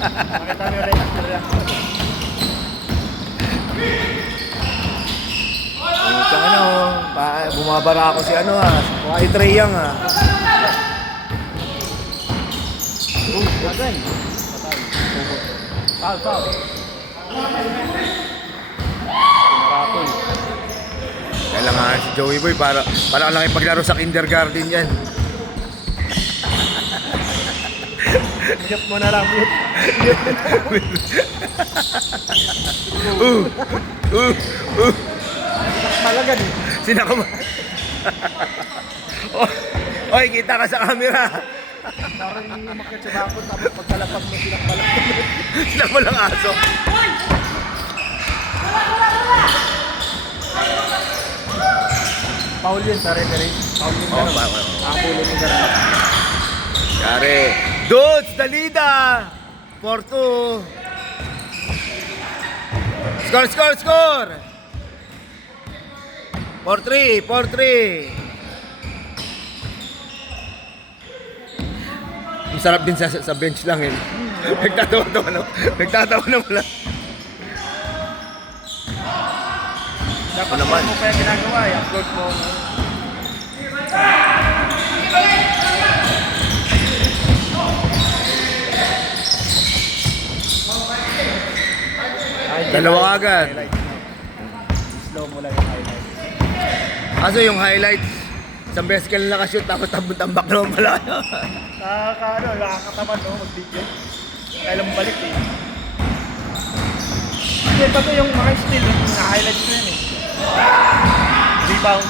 Makita mo yung reactor yan. Putang ano, bumabara ako si ano ha. Si Trey Young ha. Patay. Patay. Foul. Pinarapol. Kailangan si Joey Boy para lang ipaglaro sa kindergarten yan. Mute mo na lang, mute. Malagan eh. Sinakama. Oy, kita ka sa camera. Parang umakyat sa bakod tapos pagkalapag mo sinakbalak. Sinakama lang aso. Paul yun, tare-tare. Paul yun Oh, gano'n. Nakapulo mo gano'n. Yari. Dudes, Dalida. 4-2. Score. 4-3. Ang sarap din sa bench lang eh. Nagtatawa na wala. Dapat naman. mo pa yung ginagawa, i-upload mo. Dalawa agad. Slow mo lang yung highlight. Kaso yung highlights, isang beses ka lang nakashoot tapos tambak naman pala. Nakakataman no, mag-video. Kailang balik eh. Hindi, pati yung mga still, na-highlight ko yun eh. Rebound.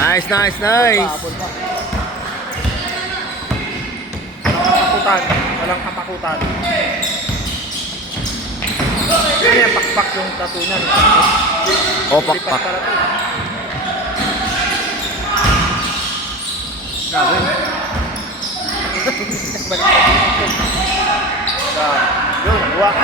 Ay, Nice. pahabol pa. Walang katakutan. Kaya pakpak yung tattoo niya. O, pakpak. Grabe. Yun, buwak.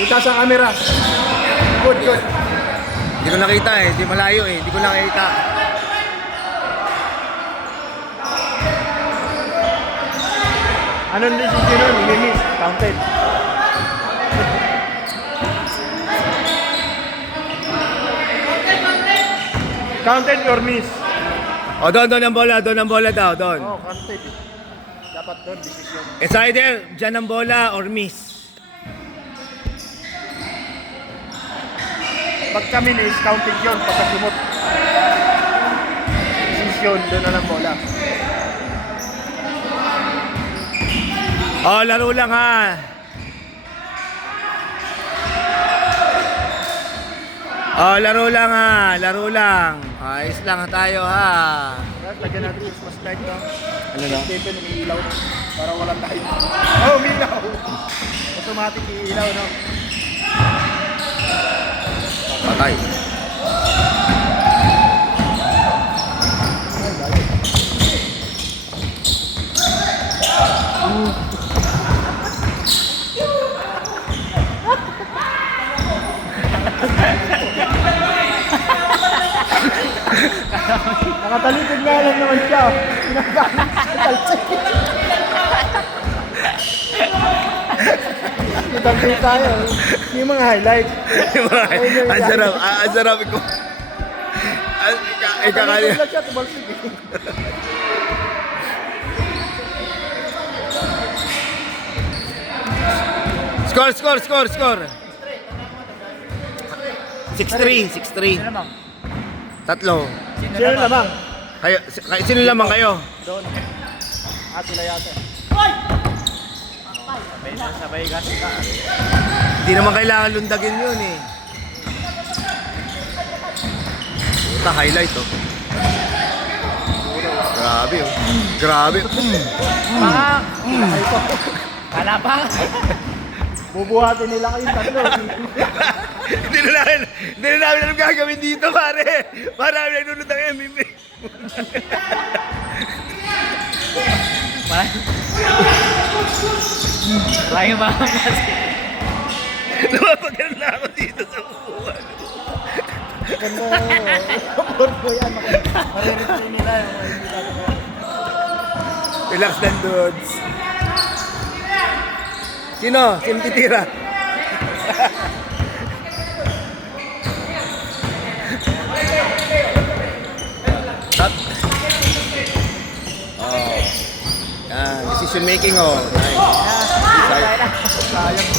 Ita sa camera. Good. Hindi ko nakita eh, hindi malayo eh, hindi ko nakita. Anong decision nun? Mimiss. Counted. Counted or miss? O, doon ang bola daw, doon. Oh, counted eh. Dapat doon, decision. It's either dyan ang bola or miss. Pag kami na is counted yun, pagkasimot. Decision, doon na lang bola. O, laro lang ha. Laro lang. Ayos lang tayo ha. Lagyan natin yung Christmas light no? Ano na? Stephen, umiilaw no? Para walang tayo. Oh, umiilaw! Automatic iilaw no? Patay. Nakatalikod nga lang naman siya. Pinagamit sa talsik. Kitang-kita tayo. Yung mga highlight. Ang sarap ko. Ikakali. Nakatalikod lang siya, tumalsik eh. Score. 6-3. Tatlo. Sino lamang? Sino lamang kayo? Doon. Sila yata. Sabay gas ka. Hindi naman kailangan lundagin yun eh. Puta, highlight oh. Grabe. Baka! Kala pa! Bubuhatin nila kayong tatlo. Hindi na namin alam gagawin dito, pare. Para namin nanonood ng MMA. Maraming mga Napapagal na ako dito sa upuan. Ganda. Kapag po yan. Marireplay nila. Hindi natin. Relax lang, dudes. Sino? Sino titira? Cut. Oh. Yan. Decision making, oh. Nice. Sayang.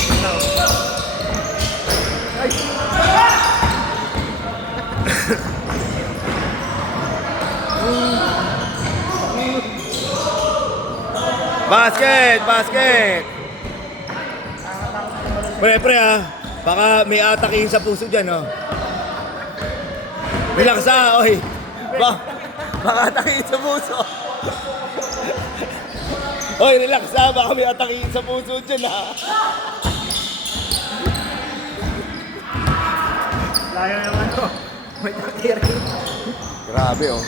Basket! Basket! Pre, ha. Baka may ataking sa puso dyan, oh. Relax, ha, oy. Baka ataking sa puso. Oy, relax, ha. Baka may ataking sa puso dyan, ha. Layo naman to. May takiri. Grabe, oh.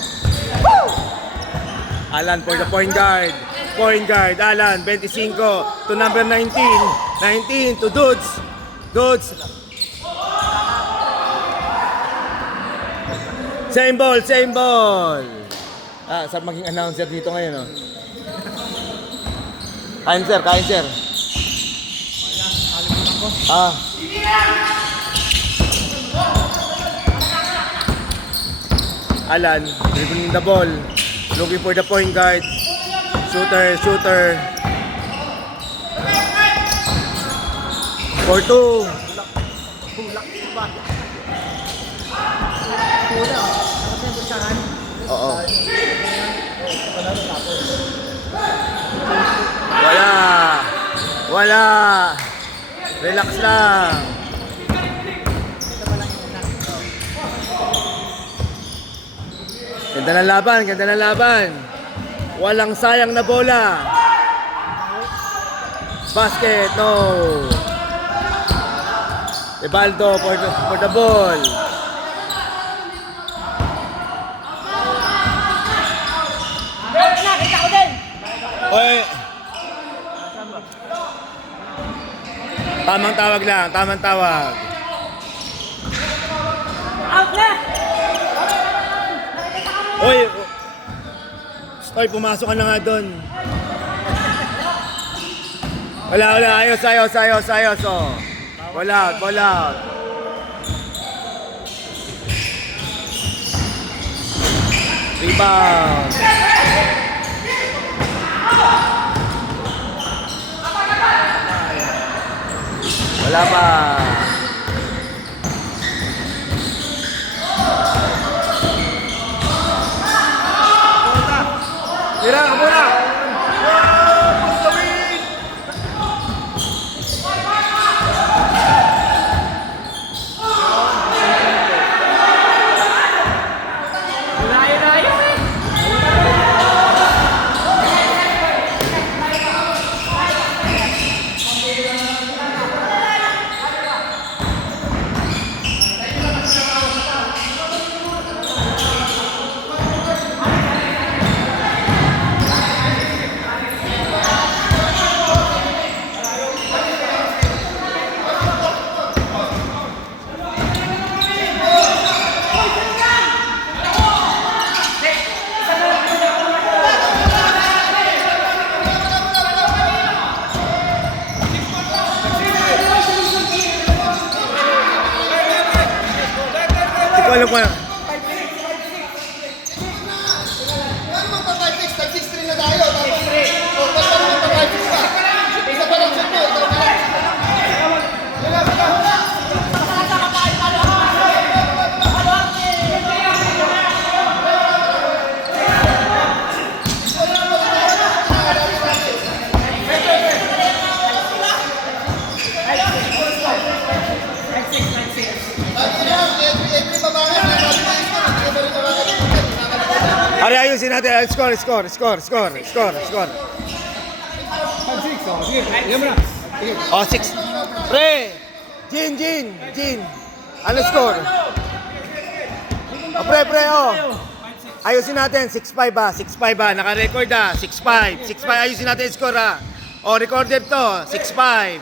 Alan for the point guard. Point guard, Alan, 25 to number 19. 19 to Dudes. Dudes. Same ball, same ball. Ah, sarap maging announcer dito ngayon, oh. Kain, sir, kain, sir. Ah. Alan, dribbling the ball. Looking for the point guard. Shooter, shooter. 4-2. Oo. Wala. Relax lang. Ganda ng laban, ganda ng laban. Walang sayang na bola. Basket, no. Ebaldo for the ball. Oy. Tamang tawag lang, tamang tawag. Oy. Oy, pumasok ka na nga doon. Wala. Ayos. Oh. Wala. Rebound. Wala pa. Tira ka muna. Alam ko na. Ari, ayusin natin. Score. 5-6. Sige mo na. Oh, 6. Pre! Jin. Ano score? Oh, pre, oh. Ayusin natin, 6'5 ba? 6'5 ba? Naka-record ah. 6'5. 6'5. Ayusin natin yung score ah. O, recorded to. 6'5.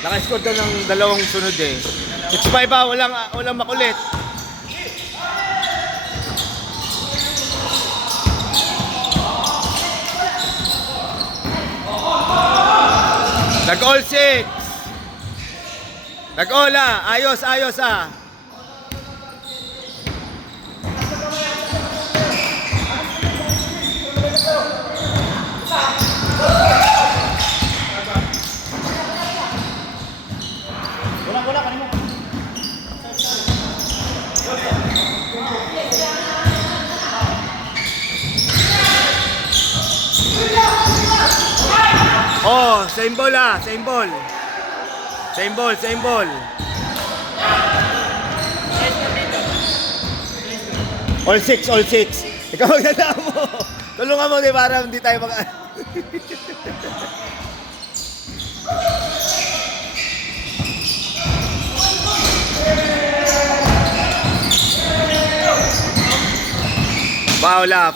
Naka-score daw ng dalawang sunod eh. 6'5 ba? Walang makulit. Nag-all 6. Nag-all ah. Ayos ah. Wala, kanino. Oh, same ball ah. Same ball. Same ball. All 6. Ikaw magdala mo. Tulungan mo, di para hindi tayo mag...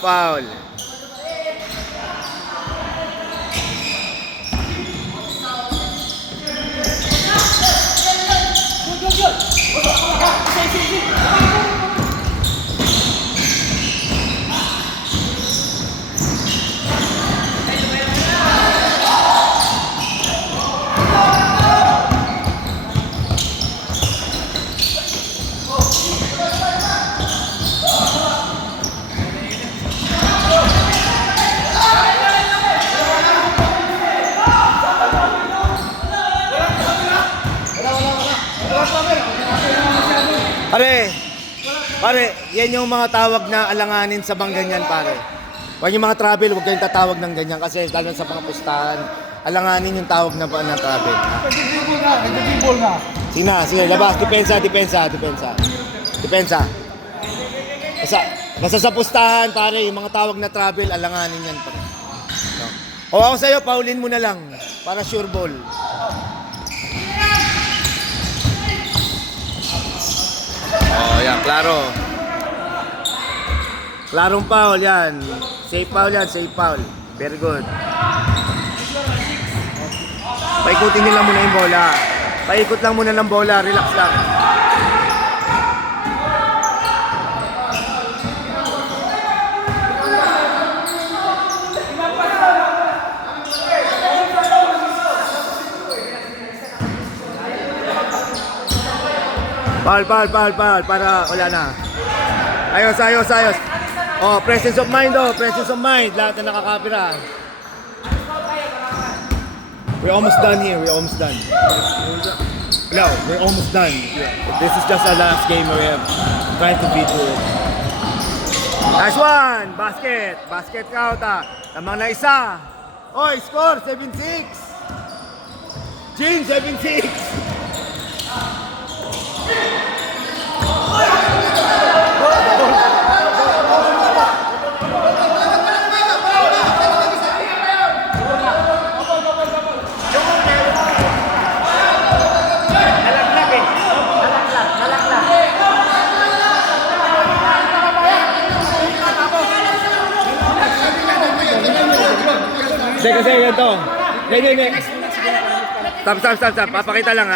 Foul. Pare, yan yung mga tawag na alanganin sa bang ganyan, pare. Huwag yung mga travel, huwag kayong tatawag ng ganyan kasi lalo sa mga pustahan, alanganin yung tawag na travel. Nagdibol nga. Sige, labas. Depensa. Basta sa pustahan, pare, yung mga tawag na travel, alanganin yan, pare. No? O ako sa'yo, paulin mo na lang para sure ball. Oh, yan, klaro. Klarong foul yan. Safe foul. Very good. Paikutin nila muna yung bola. Paikot lang muna ng bola, relax lang. Foul, para wala na. Ayos. Oh, presence of mind. Lahat na nakakapira. We're almost done here. No, we're almost done. This is just our last game we have trying to beat through it. Nice one! Basket count ah. Tamang na isa. Oy, score! 7-6! Gene, 7-6! Kasi ganito. Stop. Papakita lang ha.